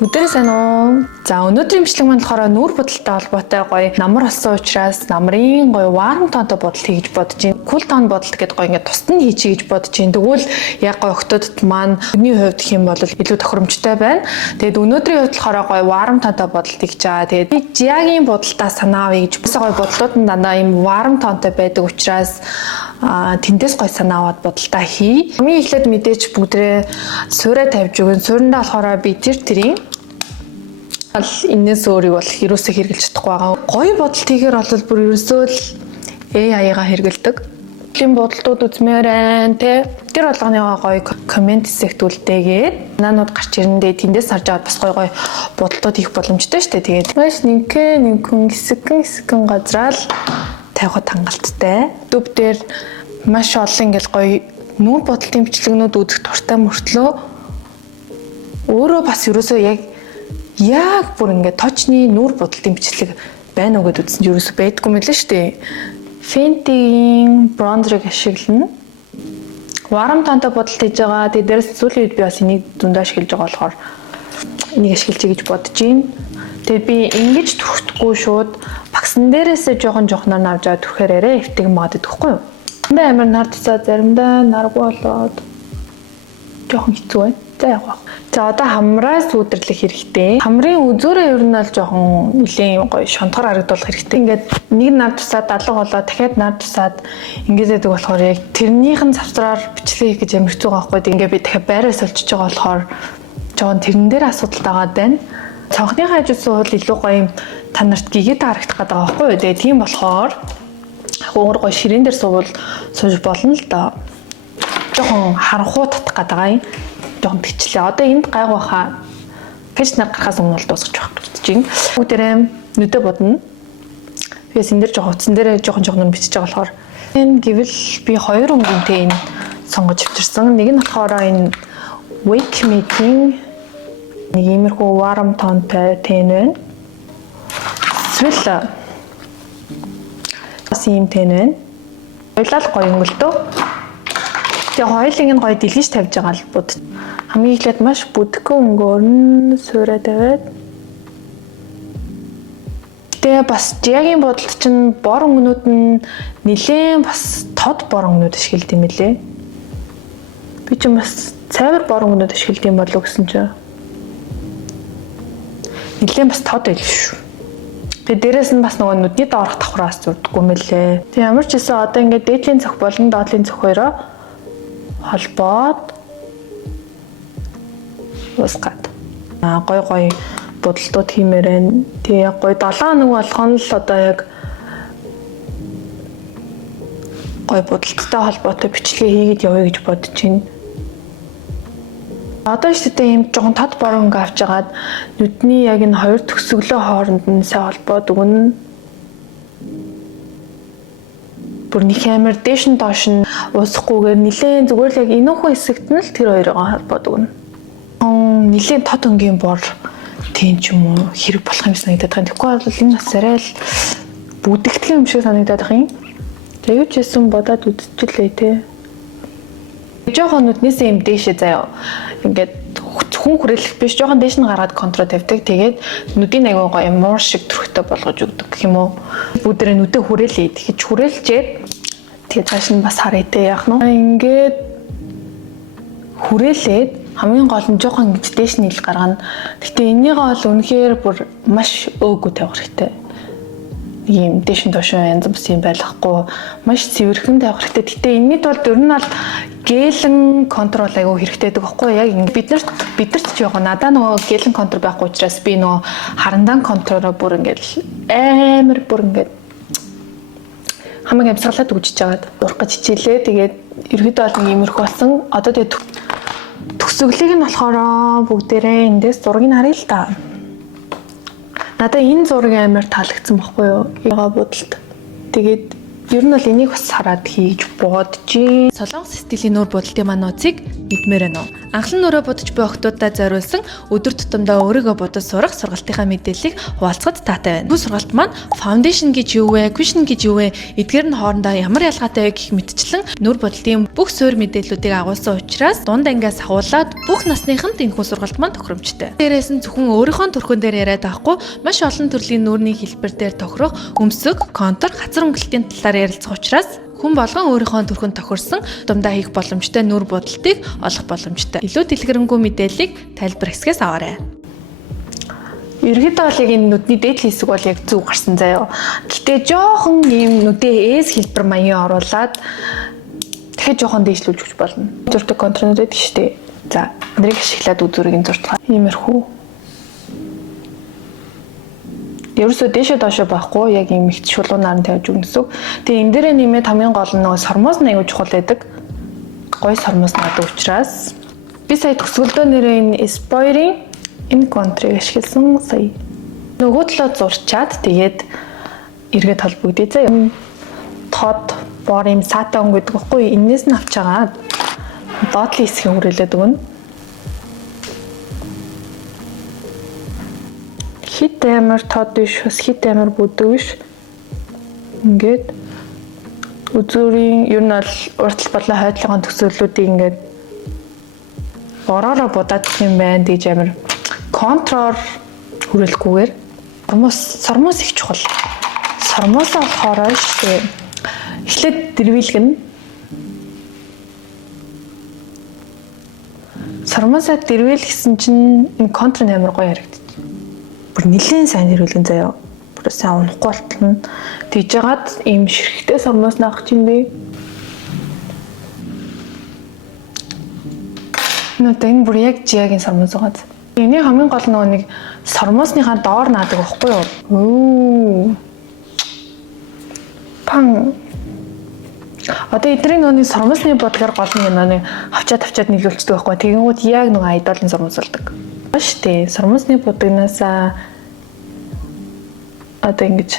Бүгдээрээ сайн уу? За өнөөдрийн бичлэг маань болохоор нүүр бодолтой холбоотой гоё намар болсон учраас намрын гоё варм тонтой бодол хийж бодож байна. Кул тон бодол гэдэг гоё ингээд тусад нь хийчихье гэж бодож байна. Тэгвэл яг гоё охтуудад маань өний хувьд гэх юм бол илүү тохиромжтой байна. Тэгээд өнөөдрийн хувьд болохоор гоё варм тонтой бодол хийж байгаа. Тэгээд би жиагийн бодолтаа санаа авъя гэж босоо гоё бодлууд нь дандаа ийм варм тонтой байдаг учраас тэндээс гоё санаа аваад бодолтаа хий. Хамгийн эхлээд мэдээж бүгдрээ суурай тавьж өгөн. Суурандаа болохоор би тэрийн энэс өөрийг бол ерөөсөө хэрэгжилж чадахгүй байгаа. Гоё бодолт хийхээр бол бүр ерөөсөө л AI-га хэрэгэлдэг. Тийм бодолтууд үзмээр байна те. Тэр болгоныгоо гоё комент хэсэгтүүлдээгээд наанууд гарч ирэндээ тэндээс харж аваад бас гоё бодолтууд хийх боломжтой шүү дээ. Тэгээд маш нэгэн хэсэгэн газраа л тавихад хангалттай. Дүв дээр маш олон ингээл гоё нүүр бодолтын бичлэгнүүд үзэх туртай мөртлөө өөрөө бас ерөөсөө яг бүр ингээд точны нүүр бодолтын бичлэг байна уу гэдээ үзсэн чинь ерөөсөө байдгүй мэлээ шүү дээ. Fenty-ийн бронзерыг ашиглана. Варм тонтой бодолт хийж байгаа. Тэгээд дээрээс сүүлийн үед би бас энийг зөндөө ашиглаж байгаа болохоор энийг ашиглая гэж бодож байна. Тэгээд би ингэж түрхэхгүй шууд багсан дээрээсээ жоохон авч аваад түрхээр арай эвтэг магадад гэхгүй юу? Заримдаа амар нар тусаа, заримдаа наргүй болоод жоохон хэцүү байна. За явах. За одоо хамраа сүйдэрлэх хэрэгтэй. Хамрын үзүүрээ ер нь бол жоохон нэлийн гоё шонтгор харагдуулах хэрэгтэй. Ингээд нэг нар тусаад алга болоо дахиад нар тусаад ингээд байдаг болохоор яг тэрнийхэн завсраар бичлэг хийх гэж амар хэцүү байгаа байхгүй. Ингээд би дахиад байраа сольчиж байгаа болохоор жоохон тэрэн дээр асуудал байгаа даа. Цонхны хажуусан бол илүү гоё та нарт гигэд харагдах гэдэг байгаа байхгүй. Тэгээ тийм болохоор өөр гоё ширээн дээр сууж болно л доо. Жоохон харанхуу татах гэдэг байгаа юм. Жоохон бичлээ. Одоо энд гайг баха. Гэж нар гарахаас өмнө бол дуусгаж байх гэж бодож байна. Бүгдээрээ нүдэ бодно. Бигээс энэ дээр жоохон утсан дээр жоохон нүн бичиж байгаа болохоор энэ гэвэл би хоёр өнгөнтэй энэ сонгож авчирсан. Нэг нь болохоор энэ Wake Me-ийн нэг иймэрхүү warm tone-тай тэн байна. Эсвэл бас ийм тэн байна. Хоёлаа л гоё өнгөлтөө. Тэгээ хоёулыг нь гоё дэлгэж тавьж байгаа л бод. Хамгийн эхлээд маш бүдгэн өнгөөр нь суурай тавиад. Тэгээ бас жиагийн бодолт чинь бор өнгөнүүд нь нэлээд бас тод бор өнгөнүүд ашигладаг юм лээ. Би ч бас цайвар бор өнгөнүүд ашигладаг юм болов гэсэн чинь. Нэлээд бас тод байл шүү. Тэгээ дээрэс нь бас нөгөө нүдний доорх давхраас зүрдэггүй мэлээ. Тэгээ ямар ч гэсэн одоо ингээд дээдлийн цог болон доотлын цог хоёроо холбоод усгаад гой бодолтууд хиймээр байна. Тэгээ гой 7 хоног болгоно л одоо яг гой бодолттой холбоотой бичлэгээ хийгээд явъя гэж бодож байна. Одоо ч гэдэг юм жоохон тод боронг авч агаад нүдний яг энэ хоёр төгсгөлөө хооронд нь сайн холбоод өгнө. Бүр нэг амар дээш нь доош нь уусахгүйгээр нилээн зүгээр л яг энүүхэн хэсэгт нь л тэр хоёроо холбоод өгнө. Нилээн тод өнгийн бор тийм ч юм уу хэрэг болох юм санагдаад байна. Тэгэхгүй бол энэ бас арай л бүдэгтгэн юм шиг санагдаад байна. За юу ч хийсэн бодоод үзчихлээ те. Жохон нүднээсээ юм дээшээ заяа. Ингээд хүн хүрээлэх биш жоохон дээш нь гаргаад контрол тавьдаг. Тэгээд нүдийн аягүй гоё муур шиг төрхтэй болгож өгдөг гэх юм уу. Бүгдээрээ нүдэ хүрээлээ. Тэгэж хүрээлчээд тэгээд цааш нь бас харъя те яах нь. Ингээд хүрээлээд хамгийн гол нь жоохон ингэж дээш нь ил гаргана. Гэтэ энийгээ бол үнэхээр бүр маш өөгүй тавих хэрэгтэй. Ийм дээш нь доош янз бүр юм байхгүй. Маш цэвэрхэн тавих хэрэгтэй. Гэтэ энэний тулд ер нь бол гэлэн контрол аягүй хэрэгтэй гэдэг байхгүй яг ингэ биднэрт ч яг надаа нөгөө гэлэн контрол байхгүй учраас би нөгөө харандаан контролоо бүр ингээд амар бүр ингээд хамаг амсгалаад үгжиж жагаад урах гэж хичээлээ. Тэгээд ерөөдөө бол нэг иймэрхүү болсон. Одоо тэгээд төгсгөлийг нь болохоор бүгдээрээ эндээс зургийг харъя л та. Надаа энэ зураг амар таалагдсан байхгүй юу? Яга бодолт. Тэгээд ер нь бол энийг бас хараад хийж бодож. Солонгос стилийн нүүр бодолтын маань нууцыг мэдмээр байна уу? Анхлан нураа бодож буй охтуудаа зориулсан өдөр тутамдаа өөрийгөө бодож сурах сургалтынхаа мэдээллийг хуваалцахад таатай байна. Bu сургалт маань foundation гэж юу вэ, cushion гэж юу вэ, эдгээр нь хоорондоо ямар ялгаатай вэ гэх мэтчлэн нүр бодлын бүх суурь мэдээллүүдийг агуулсан учраас дунд ангиас агуулад бүх насныханд энэхүү сургалт маань тохиромжтой. Дээрээс нь зөвхөн өөрийнхөө төрхөн дээр яриад байхгүй, маш олон төрлийн нүрийн хэлбэр дээр тохирох өмсөг, контур, газар өнгөлтийн талаар ярилцах учраас хүн болгон өөрийнхөө төрхөнд тохирсон дундаа хийх боломжтой нүр бодолтыг олох боломжтой. Илүү дэлгэрэнгүй мэдээллийг тайлбар хэсгээс аваарай. Ерөнхийдөө бол яг энэ нүдний дээд хэсэг бол яг зүг гарсан заяа. Гэтэ жоохон ийм нүдээ ээс хэлбэр маягийн оруулаад дахиад жоохон дээшлүүлж өгч болно. Зурдаг контурнууд байдаг шүү дээ. За, энийг ашиглаад үзүүрийг зурдаг. Иймэрхүү. Ерөөсөө дээшээ доошоо байхгүй яг ийм ихт шулуунаар нь тавьж өгнө гэсэн. Тэгээ энэ дээрээ нэмээд хамгийн гол нь нөгөө сормоос нь аягүй чухал байдаг. Гой сормоос надаг учраас би сая төгсгөлдөө нэрээ энэ Espoir-ийн энэ контрыг ашигласан сая. Нөгөө талаа зурчаад тэгээд эргээд холбогдъё. За тод бор юм саатан гэдэг баггүй энээс нь авч агаад доотлын хэсгийг хүрээлээд өгнө. Хит амар тод биш, бас хит амар бүдэг биш. Ингээд үзүүрийн ер нь бол уртл болон хойдлогын төсөөллүүдийг ингээд бороороо будаад гэх юм байна. Тэгж амар контроор хүрээлэхгүйгээр сормоос их чухал. Сормоосоо болохоор шүү. Эхлээд дэрвэлгэн. Сормоосоо дэрвэлгэсэн чинь энэ контр амар гоё харагдчих. Бүр нэлээд сайн хэрүүлгэн заяа. Бүр сайн унахгүй болтолно. Тэгж жагаад ийм ширхэгтэй сормоос наах чинь бэ. Энэ бүр яг жиагийн сормоос байгаа. Эний хамгийн гол нэг сормоосныхаа доор наадаг байхгүй юу? Пан. Одоо эдрийн нэг сормоосны бодлоор гол нэг хавчаад нийлүүлчихдэг байхгүй. Тэгэнгүүт яг нэг айдолын сормоос болдог. Штэ сормоосны будагнаас одоо ингэж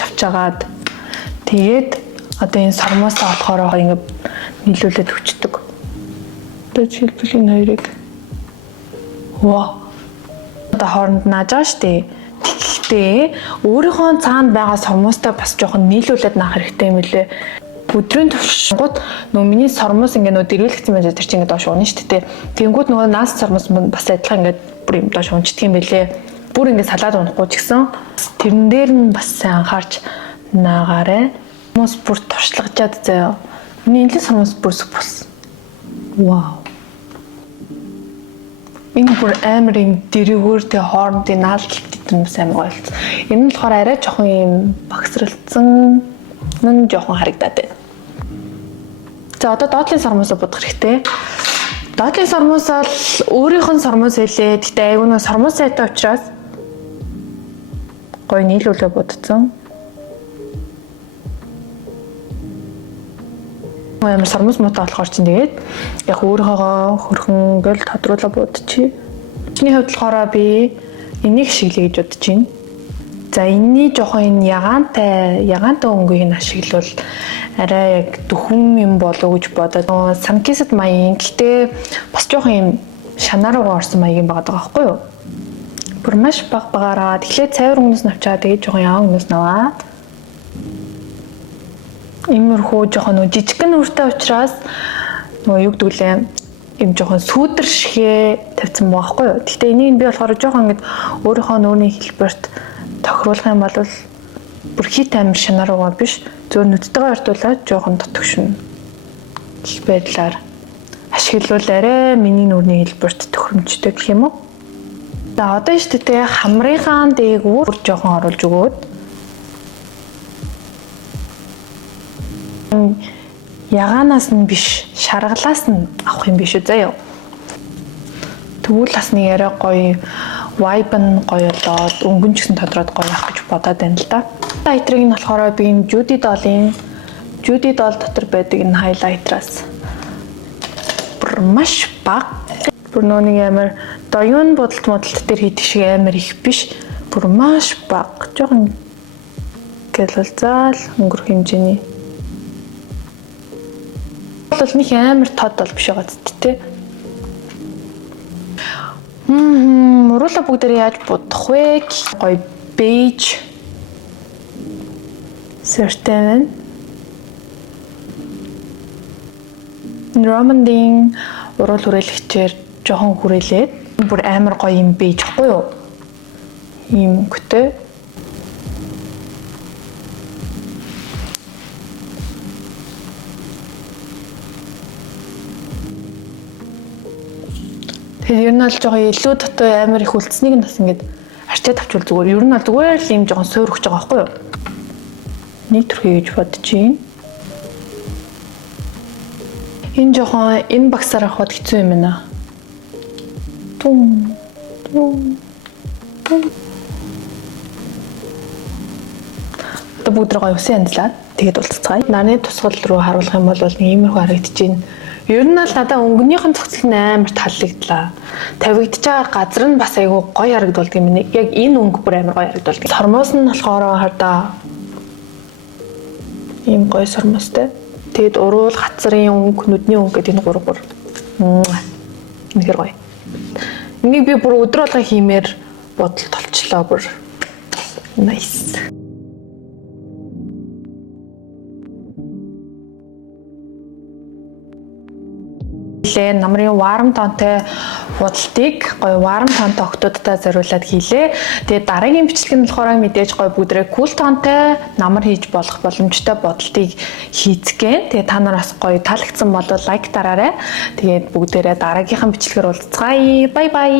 авчаагаад тэгээд одоо энэ сормоосоо болохоор ингэ нийлүүлээд өчтдөг. Одоо жишээлбэл энэ хоёрыг одоо хооронд нааж байгаа штэ. Тэгэхдээ өөрийнхөө цаанд байгаа сормоостой бас жоохон нийлүүлээд наах хэрэгтэй юм лээ. Өдрийн туршингууд нөгөө миний сормоос ингээ нөгөө дэрвэлгцэн байж тэр чинь ингээ доош унна шүү дээ. Тэнгүүд нөгөө наас сормоос бас адилхан ингээ бүр юм доош унчдаг юм бэлээ. Бүр ингээ салаад унахгүй ч гэсэн тэрэн дээр нь бас сайн анхаарч наагаарай. Сормоос бүр туршлагажаад заяа. Миний энэ сормоос бүр сүх болсон. Вау. Энэ бүр амар юм дэрвгөр тэ хоорондын наалдалт гэдэг юм сайн гоё болсон. Энэ нь болохоор арай жоохон юм багсралцсан нь жоохон харагдаад байна. За одоо доотлын сормоосоо будах хэрэгтэй. Доотлын сормоос бол өөрийнх нь сормоос хэлээ. Гэтэ айгүй нэг сормоос сайтай учраас гоё нийлүүлээ будсан. Амар сормоос муутай болохоор чинь тэгээд яг өөрийнхөө хөрхөн гэл тодруулаа будчихъя. Чиний хувьд болохоор би энийг шиглэе гэж бодож байна. За энэний жоохон энэ ягаантай өнгөийг нь ашиглавал арай яг дөхөн юм болов уу гэж бодоод санкисад маягийн гэхдээ бас жоохон юм шанаа руугаа орсон маягийн байгаа байхгүй юу? Бүр маш багаараа тэгэхээр цайвар өнгнөөс навчаад тэгээд жоохон ягаан өнгнөөс наваад иймэрхүү жоохон жижигхэн нүртэй учраас юу гэдэг лээ юм жоохон сүүдэр шигэ тавьсан байгаа байхгүй юу? Гэхдээ энийг би болохоор жоохон ингэж өөрийнхөө нүрийн хэлбэрт тохируулах юм бол бүр хит амир шанаа руугаа биш зөв нүдтэйгээ ортуулаад жоохон дотгошно гэх байдлаар ашиглавал арай миний нүрийн хэлбэрт тохиромжтой гэх юм уу. За одоо шүү дээ хамрынхаа дээгүүр бүр жоохон оруулж өгөөд ягаанаас нь биш шаргалаас нь авах юм биш үү заяа. Тэгвэл бас нэг арай гоё vibe нь гоё болоод өнгөн ч гэсэн тодроод гоё явах гэж бодоод байна л да. Хайлайтерыг нь болохоор би энэ Judy Doll дотор байдаг энэ хайлайтераас бүр маш бага. Бүр нэг амар доюун бодолт дээр хийдэг шиг амар их биш. Бүр маш бага. Жохон гэлэлзаал өнгөрөх хэмжээний. бол нэг амар тод бол биш байгаа зү тэ. Уруула бүгдээр яаж будах вэ? Гоё beige certain Романдын урал хүрээлэгчээр жоохон хүрээлээд бүр амар гоё юм beige гэхгүй юу? Ийм хөтөө. Тэгэхээр ер нь бол жоохон илүү дотоо амар их үлдсэнийг нь бас ингэж арчаад авчвал зүгээр. Ер нь бол зүгээр л ийм жоохон суур өгч байгаа байхгүй юу? Нэг төрхий гэж бодож байна. Энэ жоохон энэ багсаар авахд хэцүү юм байна. Тум. Одоо бүгд гоё усан янзлаад тэгээд уулзцгаая. Нарны тусгал руу харуулах юм бол нэг иймэрхүү харагдаж байна. Ер нь л надад өнгөнийхэн цогцол нь амар таалагдлаа. Тавигдж байгаа газар нь бас айгүй гоё харагдуулдаг юм байна. Яг энэ өнгө бүр амар гоё харагдуулдаг. Сормоос нь болохоор хардаа ийм гоё сормоостэй. Тэгэд уруул, хацрын өнгө, нүдний өнгө гэдэг энэ гурав. Үнэхээр гоё. Энийг би бүр өдөр болгон хиймээр бодол толчлоо бүр. Nice. Намрын варм тонтой худалдыг гоё варм тонтой охтуудтай зориулаад хийлээ. Тэгээд дараагийн бичлэг нь болохоор мэдээж гоё бүгдрээ кул тонтой намар хийж болох боломжтой бодолтыг хийцгэн. Тэгээд та нараас гоё таалагдсан бол лайк дараарай. Тэгээд бүгдээрээ дараагийнхаа бичлэгээр уулзцгаая. Бай бай.